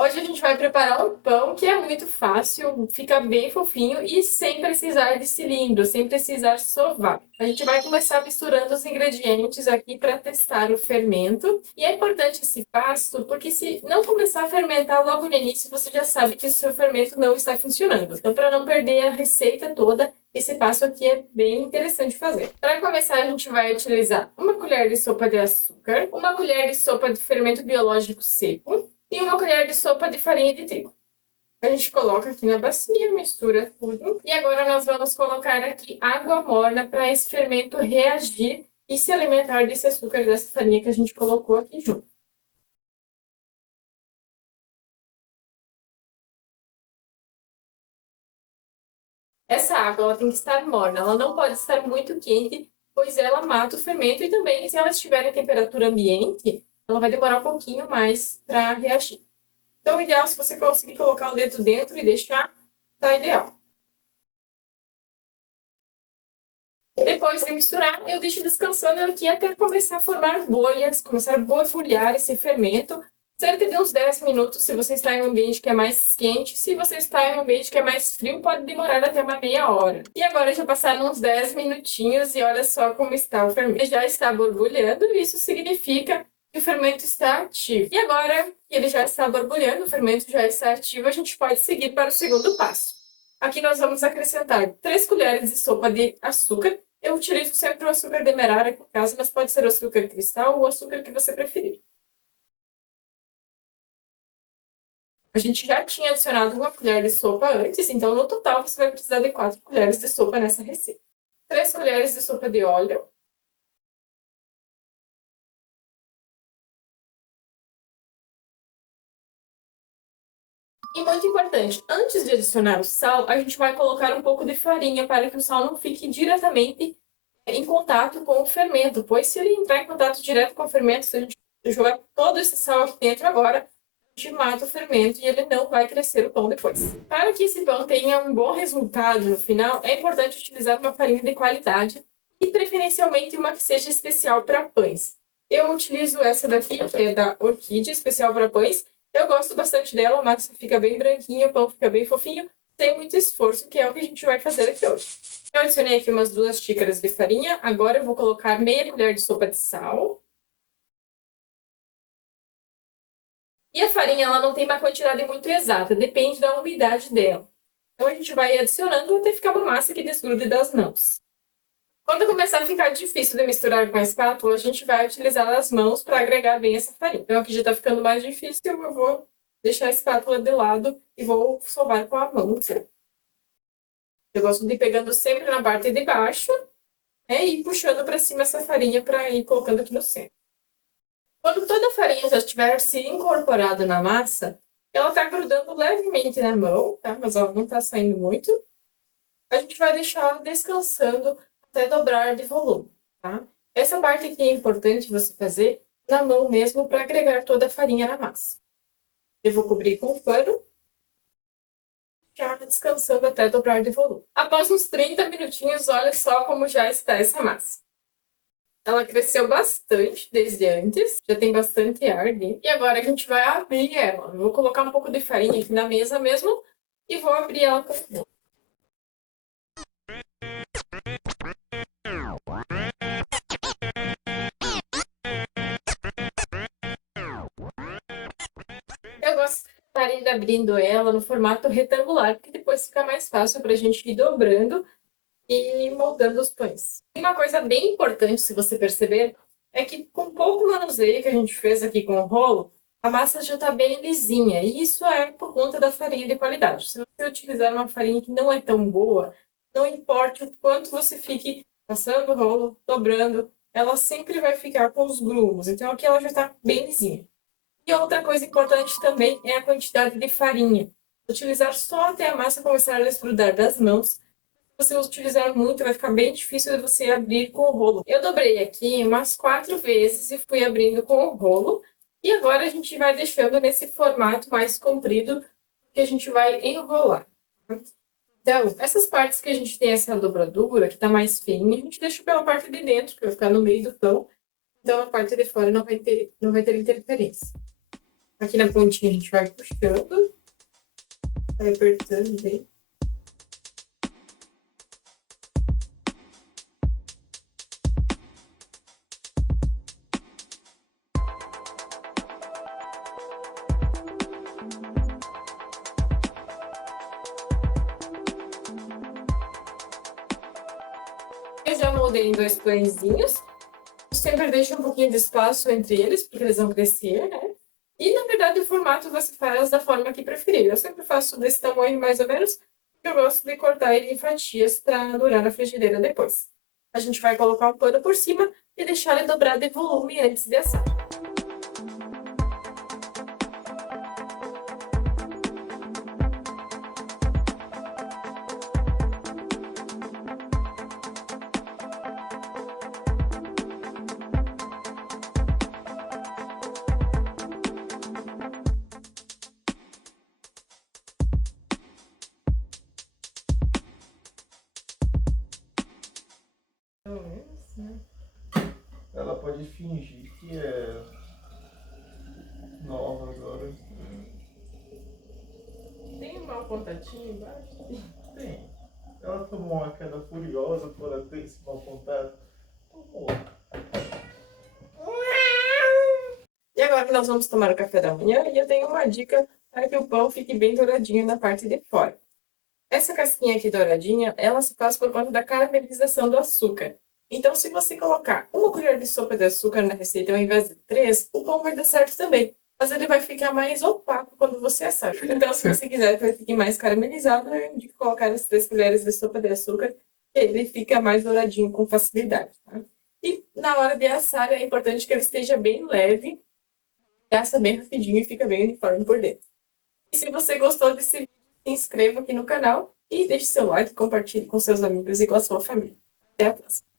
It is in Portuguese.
Hoje a gente vai preparar um pão que é muito fácil, fica bem fofinho e sem precisar de cilindro, sem precisar sovar. A gente vai começar misturando os ingredientes aqui para testar o fermento. E é importante esse passo porque se não começar a fermentar logo no início, você já sabe que o seu fermento não está funcionando. Então, para não perder a receita toda, esse passo aqui é bem interessante fazer. Para começar, a gente vai utilizar uma colher de sopa de açúcar, uma colher de sopa de fermento biológico seco, e uma colher de sopa de farinha de trigo. A gente coloca aqui na bacia, mistura tudo. E agora nós vamos colocar aqui água morna para esse fermento reagir e se alimentar desse açúcar, dessa farinha que a gente colocou aqui junto. Essa água ela tem que estar morna, ela não pode estar muito quente, pois ela mata o fermento e também, se ela estiver em temperatura ambiente, ela vai demorar um pouquinho mais para reagir. Então, o ideal, se você conseguir colocar o dedo dentro e deixar, tá ideal. Depois de misturar, eu deixo descansando aqui até começar a formar bolhas, começar a borbulhar esse fermento. Cerca de uns 10 minutos, se você está em um ambiente que é mais quente. Se você está em um ambiente que é mais frio, pode demorar até uma meia hora. E agora já passaram uns 10 minutinhos e olha só como está o fermento. Ele já está borbulhando, isso significa que o fermento está ativo. E agora que ele já está borbulhando, o fermento já está ativo, a gente pode seguir para o segundo passo. Aqui nós vamos acrescentar 3 colheres de sopa de açúcar. Eu utilizo sempre o açúcar demerara aqui em casa, mas pode ser o açúcar cristal ou o açúcar que você preferir. A gente já tinha adicionado uma colher de sopa antes, então no total você vai precisar de 4 colheres de sopa nessa receita. 3 colheres de sopa de óleo. E muito importante, antes de adicionar o sal, a gente vai colocar um pouco de farinha para que o sal não fique diretamente em contato com o fermento, pois se ele entrar em contato direto com o fermento, se a gente jogar todo esse sal aqui dentro agora, a gente mata o fermento e ele não vai crescer o pão depois. Para que esse pão tenha um bom resultado no final, é importante utilizar uma farinha de qualidade e preferencialmente uma que seja especial para pães. Eu utilizo essa daqui, que é da Orquídea, especial para pães. Eu gosto bastante dela, a massa fica bem branquinha, o pão fica bem fofinho, sem muito esforço, que é o que a gente vai fazer aqui hoje. Eu adicionei aqui umas 2 xícaras de farinha. Agora eu vou colocar meia colher de sopa de sal. E a farinha, ela não tem uma quantidade muito exata, depende da umidade dela. Então a gente vai adicionando até ficar uma massa que desgrude das mãos. Quando começar a ficar difícil de misturar com a espátula, a gente vai utilizar as mãos para agregar bem essa farinha. Então aqui já está ficando mais difícil, eu vou deixar a espátula de lado e vou sovar com a mão. Eu gosto de ir pegando sempre na parte de baixo, e ir puxando para cima essa farinha para ir colocando aqui no centro. Quando toda a farinha já estiver se incorporada na massa, ela está grudando levemente na mão, tá? Mas ela não está saindo muito. A gente vai deixar ela descansando até dobrar de volume, tá? Essa parte aqui é importante você fazer na mão mesmo para agregar toda a farinha na massa. Eu vou cobrir com pano, já descansando até dobrar de volume. Após uns 30 minutinhos, olha só como já está essa massa. Ela cresceu bastante desde antes, já tem bastante ar ali. E agora a gente vai abrir ela. Eu vou colocar um pouco de farinha aqui na mesa mesmo e vou abrir ela com o. Eu gosto de estar ainda abrindo ela no formato retangular, porque depois fica mais fácil para a gente ir dobrando e moldando os pães. Uma coisa bem importante, se você perceber, é que com pouco manuseio que a gente fez aqui com o rolo, a massa já está bem lisinha. E isso é por conta da farinha de qualidade. Se você utilizar uma farinha que não é tão boa, não importa o quanto você fique passando o rolo, dobrando, ela sempre vai ficar com os grumos. Então aqui ela já está bem lisinha. E outra coisa importante também é a quantidade de farinha. Utilizar só até a massa começar a desgrudar das mãos. Se você utilizar muito, vai ficar bem difícil de você abrir com o rolo. Eu dobrei aqui umas 4 vezes e fui abrindo com o rolo. E agora a gente vai deixando nesse formato mais comprido que a gente vai enrolar. Então, essas partes que a gente tem essa dobradura, que tá mais fininha, a gente deixa pela parte de dentro, que vai ficar no meio do pão. Então, a parte de fora não vai ter interferência. Aqui na pontinha a gente vai puxando, vai apertando bem. Eu já moldei em 2 pãezinhos. Sempre deixa um pouquinho de espaço entre eles, porque eles vão crescer, né? E, na verdade, o formato você faz da forma que preferir. Eu sempre faço desse tamanho, mais ou menos, porque eu gosto de cortar ele em fatias para durar na frigideira depois. A gente vai colocar um pano por cima e deixar ele dobrar de volume antes de assar. Ela pode fingir que é nova agora. Tem um mau contatinho embaixo? Tem. Ela tomou uma queda furiosa por ela ter esse mau contato. Tomou. E agora que nós vamos tomar o café da manhã, e eu tenho uma dica para que o pão fique bem douradinho na parte de fora. Essa casquinha aqui douradinha, ela se faz por conta da caramelização do açúcar. Então, se você colocar 1 colher de sopa de açúcar na receita ao invés de 3, o pão vai dar certo também. Mas ele vai ficar mais opaco quando você assar. Então, se você quiser que ele fique mais caramelizado, eu indico colocar as 3 colheres de sopa de açúcar, que ele fica mais douradinho com facilidade. Tá? E na hora de assar, é importante que ele esteja bem leve, assa bem rapidinho e fica bem uniforme por dentro. E se você gostou desse vídeo, se inscreva aqui no canal e deixe seu like, compartilhe com seus amigos e com a sua família. Até a próxima!